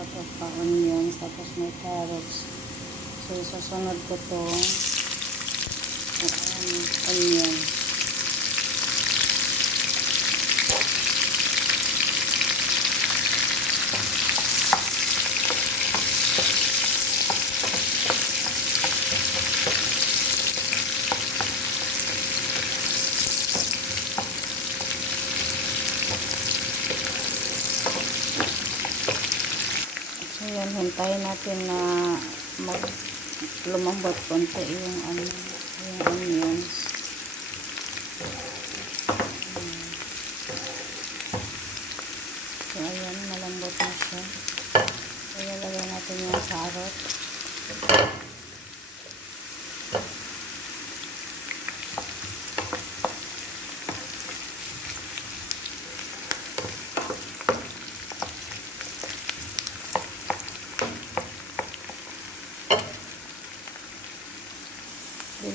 Tapos pa-onions, tapos may carrots. So, isasunod ko to onions. So, yan, hintayin natin na lumambot konti yung onions. So, ayan, malambot na siya. So, ilalagay natin yung carrot.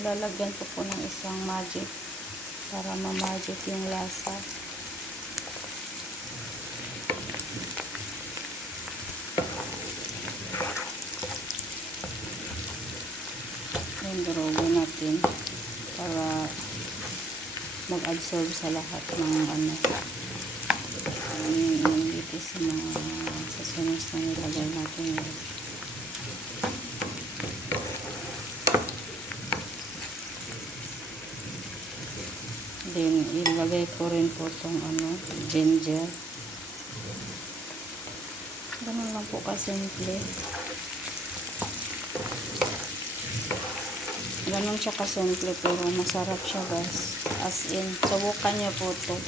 Lalagyan ko po ng isang magic para ma-magic yung lasa. Yan, durugin natin para mag-absorb sa lahat ng dito sa mga sasunos na nilagay natin. Then, ilagay ko rin po itong ginger. Ganun lang po kasimple. Ganun siya kasimple pero masarap siya guys. As in, subukan niyo po ito.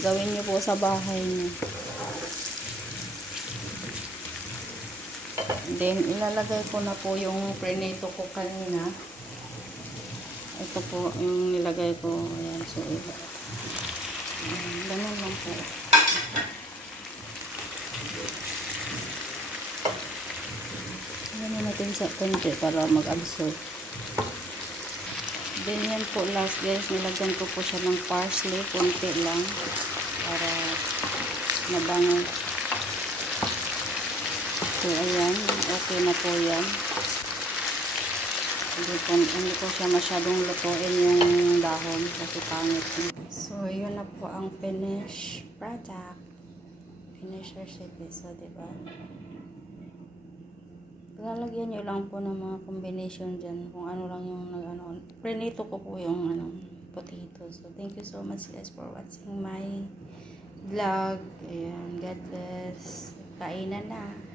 Gawin niyo po sa bahay niyo. Then, ilalagay ko na po yung prenito ko kanina. Ito po yung nilagay ko. Ayan, so ganun lang po. Ganun natin sa konti para mag-absorb. Then yan po last guys, nilagyan ko po siya ng parsley, konti lang para mabango. So ayan, okay na po yan. Hindi ko siya masyadong lutuin yung dahon kasi pangit. So, yun na po ang finished product. Finished recipe. So, diba? Lalagyan nyo lang po ng mga combination dyan. Kung ano lang yung prenito ko po yung potato. So, thank you so much guys for watching my vlog. Ayan, God bless. Kainan na.